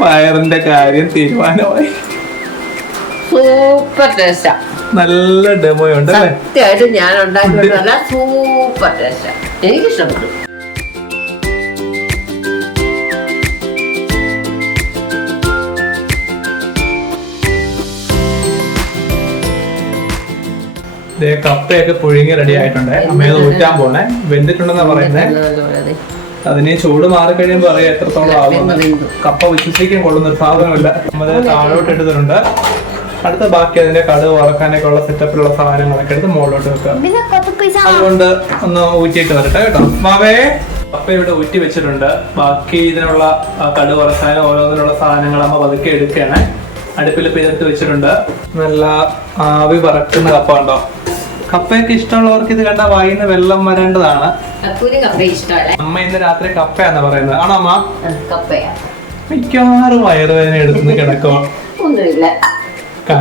വയറിന്റെ കാര്യം തീരുമാനമായി. സൂപ്പർ ടേസ്റ്റാ. നല്ല ഡെമോയുണ്ട് ഉണ്ട് സത്യമായിട്ട് ഞാൻ ഉണ്ടാക്കിയതല്ല സൂപ്പർ ടേസ്റ്റാ. എനിക്ക് ഇഷ്ടപ്പെട്ടു കപ്പയൊക്കെ പുഴുങ്ങി റെഡി ആയിട്ടുണ്ട്. അമ്മയത് ഊറ്റാൻ പോണേ. വെന്തിട്ടുണ്ടെന്നാ പറയുന്നേ. നല്ലപോലെ അതിന് ചൂട് മാറി കഴിയുമ്പോ അറിയാം എത്രത്തോളം ആവും കപ്പ വിശ്വസിക്കാൻ കൊള്ളുന്ന ഒരു സാധനമല്ല. നമ്മൾ താഴോട്ട് എടുത്തിട്ടുണ്ട് അടുത്ത ബാക്കി അതിന്റെ കടുക് വറക്കാനൊക്കെ ഉള്ള സെറ്റപ്പിലുള്ള സാധനങ്ങളൊക്കെ എടുത്ത് മുകളിലോട്ട് വെക്കുക. അതുകൊണ്ട് ഒന്ന് ഊറ്റിയിട്ട് വരട്ടെ കേട്ടോ. മാവേ അപ്പ ഇവിടെ ഊറ്റി വെച്ചിട്ടുണ്ട്. ബാക്കി ഇതിനുള്ള ആ, കടുക് വറക്കാനും ഓരോന്നിനുള്ള സാധനങ്ങൾ അമ്മ പതുക്കെ എടുക്കുകയാണ്. അടുപ്പിൽ പെയ്തെടുത്ത് വെച്ചിട്ടുണ്ട്. നല്ല ആവി പറക്കുന്ന കപ്പ ഉണ്ടോ കപ്പയൊക്കെ ഇഷ്ടമുള്ളവർക്ക് ഇത് കണ്ട വായിന്ന് വെള്ളം വരേണ്ടതാണ്. അക്കൂന് കപ്പ ഇഷ്ടമല്ലേ അമ്മ ഇന്ന് രാത്രി കപ്പയാന്ന് പറയുന്നത്. ആണോ അമ്മ? കപ്പയാ. മിക്കവാറും വയറുവേദന എടുത്തുനിന്ന് കിടക്കോ ഒന്നുമില്ല.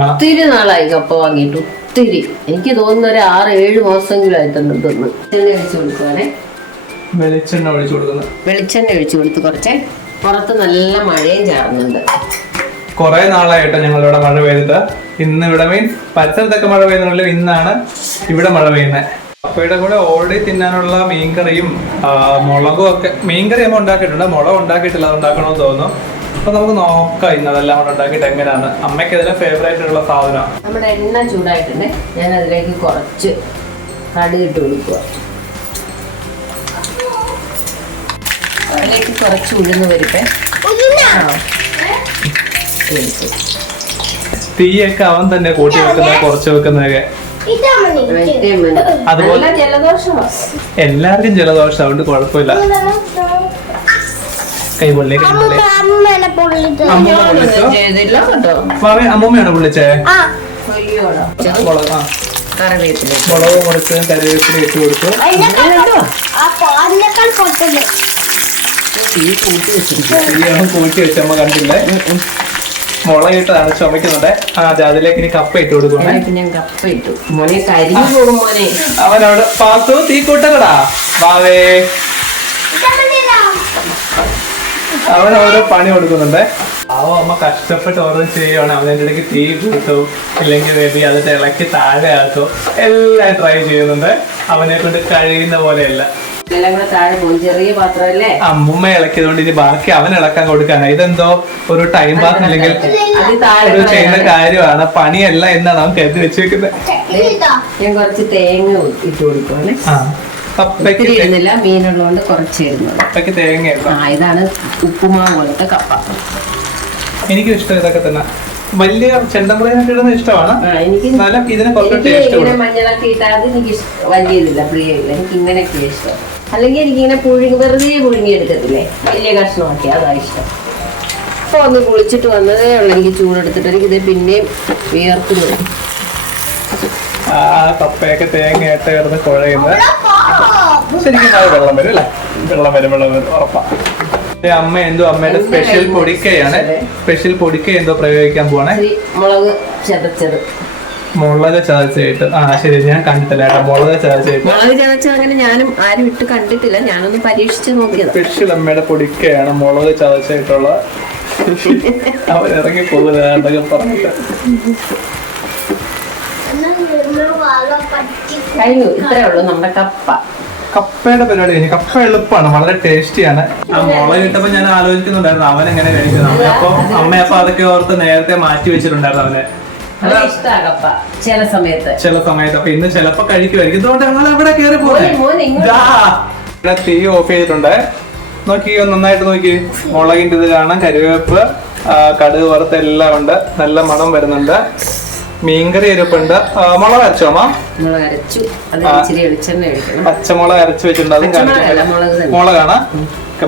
ഒത്തിരി നാളായി കപ്പ വാങ്ങിയിട്ട്. ഒത്തിരി. എനിക്ക് തോന്നുന്ന ഒരു ആറ് ഏഴ് മാസമെങ്കിലും ആയിട്ടുണ്ട് തോന്നുന്നു വെളിച്ചെണ്ണ ഒഴിച്ചു കൊടുക്കുവാണേ. വെളിച്ചെണ്ണ ഒഴിച്ചു കൊടുക്കുന്നത് വെളിച്ചെണ്ണ ഒഴിച്ചു കൊടുത്ത് കുറച്ച് പുറത്ത് നല്ല മഴയും ചാറുന്നുണ്ട്. കുറെ നാളായിട്ട് ഞങ്ങളിവിടെ മഴ പെയ്തിട്ട് ഇന്ന് ഇവിടെ മീൻസ് പരിസരത്തൊക്കെ മഴ പെയ്യുന്നുള്ളൂ ഇന്നാണ് ഇവിടെ മഴ പെയ്യുന്നത്. അപ്പയുടെ കൂടെ ഓൾറെഡി തിന്നാനുള്ള മീൻകറിയും മുളകും ഒക്കെ മീൻകറി നമ്മൾ ഉണ്ടാക്കിയിട്ടുണ്ട്. മുളക് ഉണ്ടാക്കിയിട്ടില്ല അത് ഉണ്ടാക്കണമെന്ന് തോന്നുന്നു. അപ്പൊ നമുക്ക് നോക്കാം ഇന്ന് അതെല്ലാം കൂടെ ഉണ്ടാക്കിയിട്ട് എങ്ങനെയാണ്. അമ്മയ്ക്ക് ഇതിലെ ഫേവറേറ്റ് ഉള്ള സാധനം. നമ്മുടെ എണ്ണ ചൂടായിട്ടുണ്ട്. ഞാൻ അതിലേക്ക് കുറച്ച് കടുകിട്ട് ഒഴിക്കുക അതിലേക്ക് കുറച്ച് ഉഴുന്ന് വരുത്തേ. തീയൊക്കെ അവൻ തന്നെ കൂട്ടി വെക്കുന്ന കുറച്ച് വെക്കുന്നതൊക്കെ. അതുപോലെ- എല്ലാവർക്കും ജലദോഷം അതുകൊണ്ട് കുഴപ്പമില്ല. കൈ പൊള്ളിയൊക്കെ അമ്മൂമ്മയാണ് ah മുളക്. ആ കറിവേപ്പില മുളക് മുറിച്ച് കറിവേപ്പില ഇട്ട് കൊടുത്തു. തീ കൂട്ടി വെച്ചിരിക്കും. തീയാണ് കൂട്ടി വെച്ചമ്മ അമ്മ കണ്ടില്ലേ? മുളകിട്ടതാണ് ചുമക്കുന്നുണ്ട്. അതെ അതിലേക്ക് ഇനി കപ്പ ഇട്ട് കൊടുക്കണേ ഞാൻ കപ്പ ഇട്ടു. മോനെ കരിഞ്ഞു പോകും മോനെ അവനവിടെ പാത്തു തീ കൂട്ടക്കടാ വാവേ. അവൻ ഓരോ പണി കൊടുക്കുന്നുണ്ട്. അവ അമ്മ കഷ്ടപ്പെട്ട് ഓരോ ചെയ്യുവാണ്. അവന്റെ ഇടയ്ക്ക് തീ കൂട്ടും. ഇല്ലെങ്കിൽ ബേബി അത് ഇളക്കി താഴെ ആക്കും. എല്ലാം ട്രൈ ചെയ്യുന്നുണ്ട്. അവനെ കൊണ്ട് കഴിയുന്ന പോലെയല്ല. എല്ലാം കൂടെ താഴെ പോകും ചെറിയ പാത്രമല്ലേ? അമ്മുമ്മ ഇളക്കിയതുകൊണ്ട് ഇനി ബാക്കി അവൻ ഇളക്കാൻ കൊടുക്കാണ് ഇതെന്തോ ഒരു ടൈം പാസ് അല്ലെങ്കിൽ ഒരു ചെയ്യുന്ന കാര്യമാണ്. പണിയല്ല എന്നാണ് അവൻ കരുതി വെച്ചിരിക്കുന്നത് ഞാൻ കുറച്ച് തേങ്ങ ഇട്ട് കൊടുക്കുവാണ് ആ കപ്പയ്ക്ക് ഒത്തിരി തേ- ഇടുന്നില്ല മീനുള്ളതുകൊണ്ട് കുറച്ച് കപ്പയ്ക്ക് തേങ്ങ ആ ഇതാണ് ഉപ്പുമാവ് പോലത്തെ കപ്പ. എനിക്കും ഇഷ്ടം ഇതൊക്കെ തന്നെ. വലിയ ചെണ്ടമ്പുളിനൊക്കെ ഇടുന്നത് ഇഷ്ടമാണ്. ആ, എനിക്ക് എന്നാലും ഇതിനെ കുറച്ച് ടേസ്റ്റ് മഞ്ഞളൊക്കെ ഇട്ടാതെ എനിക്ക് ഇഷ്ട- വലിയ ഇതില്ല പ്രിയമില്ല എനിക്ക് ഇങ്ങനെയൊക്കെ ഇഷ്ടം. അല്ലെങ്കിൽ എനിക്കിങ്ങനെ പുഴുങ്ങി വെറുതെ പുഴുങ്ങി എടുക്കത്തില്ലേ വലിയ കഷ്ണമാക്കി അതാ ഇഷ്ടം. അപ്പൊ ഒന്ന് കുളിച്ചിട്ട് വന്നതേ ഉള്ളൂ. എനിക്ക് ചൂടെടുത്തിട്ട് എനിക്കിത് പിന്നെയും വരും ആ കപ്പയൊക്കെ തേങ്ങ ഇട്ട് കിടന്ന് കുഴയുന്നത്. ശരിക്കും വെള്ളം വരും അല്ലേ? വെള്ളം വരും വെള്ളം വരും. ഉറപ്പാ. അമ്മ എന്തോ അമ്മയുടെ സ്പെഷ്യൽ പൊടിക്കയാണ്. സ്പെഷ്യൽ പൊടിക്ക എന്തോ പ്രയോഗിക്കാൻ ഇച്ചിരി മുളക് ചതച്ചത് മുളക് ചതച്ചിട്ട്. ആ ശരി ഞാൻ കണ്ടിട്ടില്ല കേട്ടോ. മുളക് ചതച്ചിട്ട്. മുളക് ചതച്ച അങ്ങനെ ഞാനും ആരും ഇട്ട് കണ്ടിട്ടില്ല. ഞാനൊന്ന് പരീക്ഷിച്ച് നോക്കിയത്. സ്പെഷ്യൽ അമ്മയുടെ പൊടിക്കയാണ് മുളക് ചതച്ചിട്ടുള്ള. അവരിറങ്ങി ഇറങ്ങി പോകുന്നത് എന്തൊക്കെ പറഞ്ഞിട്ട്. കഴിഞ്ഞു ഇത്രേ ഉള്ളൂ നമ്മുടെ കപ്പ. കപ്പയുടെ പരിപാടി കഴിഞ്ഞു. കപ്പ എളുപ്പമാണ് വളരെ ടേസ്റ്റിയാണ്. ആ മുളക് ഇട്ടപ്പോ ഞാൻ ആലോചിക്കുന്നുണ്ടായിരുന്നു അവൻ എങ്ങനെ കഴിക്കുന്നത് അമ്മയപ്പോ അമ്മയപ്പോ അതൊക്കെ ഓർത്ത് നേരത്തെ മാറ്റി വെച്ചിട്ടുണ്ടായിരുന്നു അവനെ. ചില സമയത്ത്. ചില സമയത്ത്. അപ്പൊ ഇന്ന് ചിലപ്പോ കഴിക്കുമായിരിക്കും ഇതുകൊണ്ട് ഞങ്ങൾ അവിടെ കയറി. ഇവിടെ തീ ഓഫ് ചെയ്തിട്ടുണ്ട്. നോക്കി നന്നായിട്ട് നോക്കി. മുളകിന്റെ ഇത് കാണാം. കരുവേപ്പ് കടുക് വറുത്ത എല്ലാം ഉണ്ട്. നല്ല മണം വരുന്നുണ്ട്. മീൻകറി ഇരിപ്പുണ്ട് ആ, മുളക് അരച്ചോ മുളക് പച്ചമുളക് അരച്ച് വെച്ചിട്ടുണ്ട്. അതും. മുളകാണ്.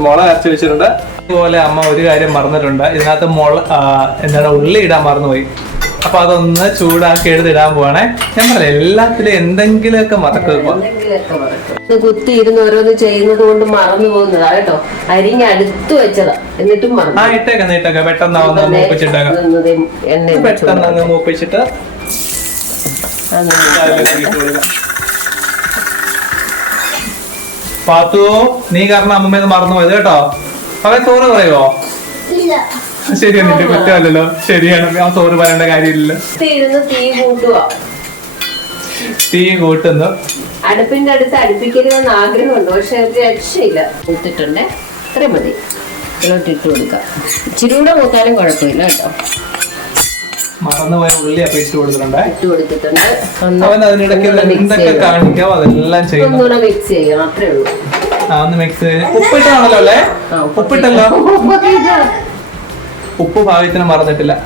മുളക് അരച്ചു വെച്ചിട്ടുണ്ട്. അതുപോലെ അമ്മ ഒരു കാര്യം മറന്നിട്ടുണ്ട്. ഇതിനകത്ത് മുള എന്താണ് ഉള്ളി ഇടാൻ മറന്നുപോയി. അപ്പൊ അതൊന്ന് ചൂടാക്കി എടുത്ത് ഇടാൻ പോവാണേ. ഞാൻ പറയാം എല്ലാത്തിലും എന്തെങ്കിലുമൊക്കെ മറക്കും. ഇപ്പൊ എന്തെങ്കിലുമൊക്കെ മറക്കും. ഇത് കുത്തി ഇരുന്ന് ഓരോന്ന് ചെയ്യുന്നത് കൊണ്ട് മറന്നു പോകുന്നതാ കേട്ടോ. അരിഞ്ഞ് അടുത്ത് വെച്ചതാ. എന്നിട്ടും മറന്നു. ആ ഇട്ടേക്കാം ഇട്ടേക്കാം. പെട്ടെന്ന് മൂപ്പിച്ചിട്ടേക്കാം. പെട്ടെന്ന് അങ്ങ് മൂപ്പിച്ചിട്ട്. പാത്തു നീ കാരണം അമ്മമ്മ മറന്നു പോയത് കേട്ടോ. അവൻ തോറ് പറയുവോ ഇല്ല ശരി നിന്റെ കുറ്റമല്ലല്ലോ ശരിയാണ്. ഞാൻ സോറി പറയേണ്ട കാര്യമില്ലല്ലോ. ഇരുന്ന് തീ കൂട്ടുക തീ കൂട്ടുന്നു. അടുപ്പിന്റെ അടുത്ത് അടുപ്പിക്കരുതെന്ന് ആഗ്രഹമുണ്ട്. പക്ഷെ ഒരു രക്ഷയില്ല. കൂട്ടിട്ടുണ്ട്. അത്രയും മതി. ഇതിലോട്ട് ഇട്ട് കൊടുക്കാം. ഇച്ചിരി കൂടെ മൂത്താലും കുഴപ്പമില്ല കേട്ടോ. മറന്നുപോയ ഉള്ളി അപ്പൊ ഇട്ട് കൊടുത്തിട്ടുണ്ട്. ഇട്ട് കൊടുത്തിട്ടുണ്ട്. അവൻ അതിനിടയ്ക്ക് എന്തൊക്കെ ചെയ്യണം. കാണിക്കാം അതെല്ലാം ഒന്നുകൂടെ മിക്സ് ചെയ്യണം. അത്രേ ഉള്ളൂ. ആ ഒന്ന് മിക്സ് ഉപ്പിട്ടാണല്ലോ അല്ലേ? ഉപ്പിട്ടല്ലോ? ഉപ്പ് ഭാഗ്യത്തിന് മറന്നിട്ടില്ല.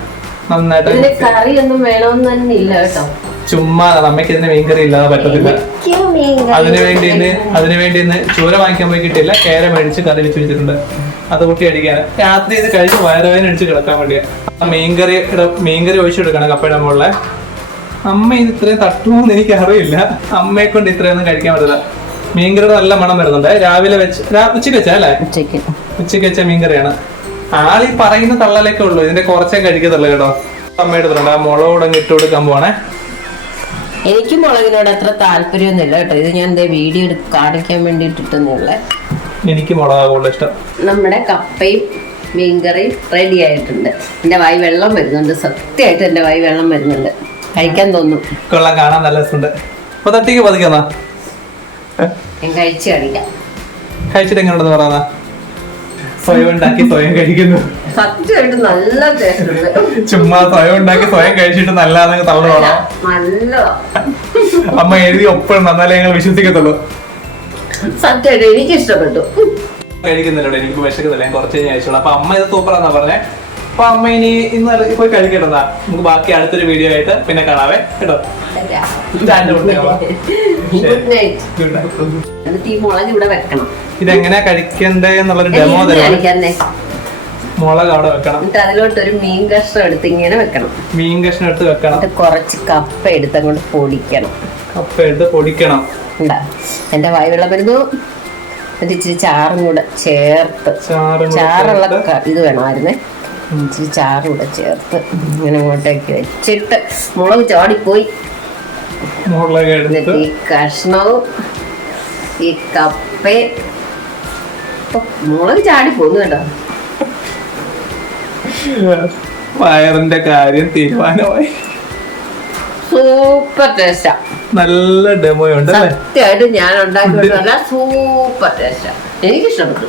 നന്നായിട്ട് കറി ഒന്നും വേണമെന്ന് തന്നെ ഇല്ല കേട്ടോ. ചുമ്മാ അമ്മയ്ക്ക് ഇതിന് മീൻകറി ഇല്ലാതെ പറ്റത്തില്ല. മീൻ കറി അതിനു വേണ്ടി ഇന്ന് അതിനു വേണ്ടി ഇന്ന് ചൂര വാങ്ങിക്കാൻ പോയി കിട്ടിയില്ല. കേര മേടിച്ച് കറി വെച്ച് വെച്ചിട്ടുണ്ട്. അത് കൂട്ടി അടിക്കാൻ രാത്രി ഇത് കഴിച്ച് വയറുവേദന അടിച്ച് കിടക്കാൻ വേണ്ടിയാ. ആ മീൻകറി ഇട- മീൻകറി ഒഴിച്ചു കൊടുക്കണം കപ്പയുടെ മുകളിലെ. അമ്മ ഇത് ഇത്രയും തട്ടുമെന്ന് എനിക്ക് അറിയില്ല അമ്മയെ കൊണ്ട് ഇത്രയൊന്നും കഴിക്കാൻ പറ്റില്ല മീൻകറിയുടെ നല്ല മണം വരുന്നുണ്ട്. രാവിലെ വെച്ച് ഉച്ചയ്ക്ക് വെച്ചാ അല്ലേ? ഉച്ചയ്ക്ക്. ഉച്ചയ്ക്ക് വെച്ച മീൻകറിയാണ് ആളീ പറയുന്ന തള്ളലൊക്കെ ഉള്ളൂ. ഇതിന്റെ കുറച്ചേ കഴിക്കത്തുള്ളൂ കേട്ടോ. അമ്മ എടുത്തിട്ടുണ്ട് ആ മുളക് കൂടെ ഇട്ട് കൊടുക്കാൻ പോണേ എനിക്ക് മുളകിനോട് അത്ര താല്പര്യമൊന്നുമില്ല കേട്ടോ. ഇത് ഞാൻ എന്റെ വീഡിയോ എടുത്ത് കാണിക്കാൻ വേണ്ടിയിട്ടിട്ടെന്നുള്ള എനിക്ക് മുളക് കൂടുതൽ ഇഷ്ടം. നമ്മുടെ കപ്പയും മീൻകറിയും റെഡി ആയിട്ടുണ്ട്. എന്റെ വായി വെള്ളം വരുന്നുണ്ട്. സത്യമായിട്ട് എന്റെ വായി വെള്ളം വരുന്നുണ്ട്. കഴിക്കാൻ തോന്നും. കൊള്ളാം. കാണാൻ നല്ല രസമുണ്ട്. അപ്പൊ തട്ടിക്ക് പതിക്കുന്ന ഞാൻ കഴിച്ചു കാണിക്കാം. കഴിച്ചിട്ട് എങ്ങനെയുണ്ടെന്ന് പറയുന്ന സ്വയം ഉണ്ടാക്കി സ്വയം കഴിക്കുന്നു. സത്യമായിട്ട് നല്ല ടേസ്റ്റ് ചുമ്മാ സ്വയം ഉണ്ടാക്കി സ്വയം കഴിച്ചിട്ട് നല്ല തള്ളു വേണോ നല്ല അമ്മ എഴുതി ഒപ്പിടണം എന്നാലേ ഞങ്ങൾ വിശ്വസിക്കത്തുള്ളൂ. സത്യമായിട്ട് എനിക്ക് ഇഷ്ടപ്പെട്ടു കഴിക്കുന്നില്ല എനിക്ക് വിശക്കുന്നില്ല. ഞാൻ കുറച്ച് കഴിഞ്ഞ് കഴിച്ചോളൂ അപ്പൊ അമ്മ ഇത് സൂപ്പറാന്നാ പറഞ്ഞേ. അപ്പൊ അമ്മ ഇനി ഇന്ന് പോയി കഴിക്കട്ടെന്നാ നമുക്ക് ബാക്കി അടുത്തൊരു വീഡിയോ ആയിട്ട് പിന്നെ കാണാവേ. കേട്ടോ? Good night Good night. എന്നിട്ട് ഈ മുളക് ഇവിടെ വെക്കണം. ഇതെങ്ങനെയാ കഴിക്കണ്ടേ എന്നുള്ളൊരു ഡെമോ കാണിക്കാന്നേ. മുളക് അവിടെ വെക്കണം. എന്നിട്ട് അതിലോട്ട് ഒരു മീൻ കഷ്ണം എടുത്ത് ഇങ്ങനെ വെക്കണം. മീൻ കഷ്ണം എടുത്ത് വെക്കണം. എന്നിട്ട് കുറച്ച് കപ്പ എടുത്ത് അങ്ങോട്ട് പൊടിക്കണം. കപ്പ എടുത്ത് പൊടിക്കണം. ഉണ്ടാ. എന്റെ വായി വെള്ളം വരുന്നു. എന്നിട്ട് ഇച്ചിരി ചാറും കൂടെ ചേർത്ത്. ചാറുള്ള ക- ഇത് വേണമായിരുന്നേ. ഇച്ചിരി ചാറും കൂടെ ചേർത്ത് ഇങ്ങനെ അങ്ങോട്ടേക്ക് വെച്ചിട്ട് മുളക് ചാടിപ്പോയി. എന്നിട്ട് എടുത്ത് ഈ കഷ്ണവും ഈ കപ്പയും മുളക് ചാടി ചാടിപ്പോന്നു കേട്ടോ. വയറിന്റെ കാര്യം തീരുമാനമായി. സൂപ്പർ ടേസ്റ്റാ. നല്ല ഡെമോ ഉണ്ട് സത്യമായിട്ട് ഞാൻ ഉണ്ടാക്കി സൂപ്പർ ടേസ്റ്റാ. എനിക്കിഷ്ടപ്പെട്ടു.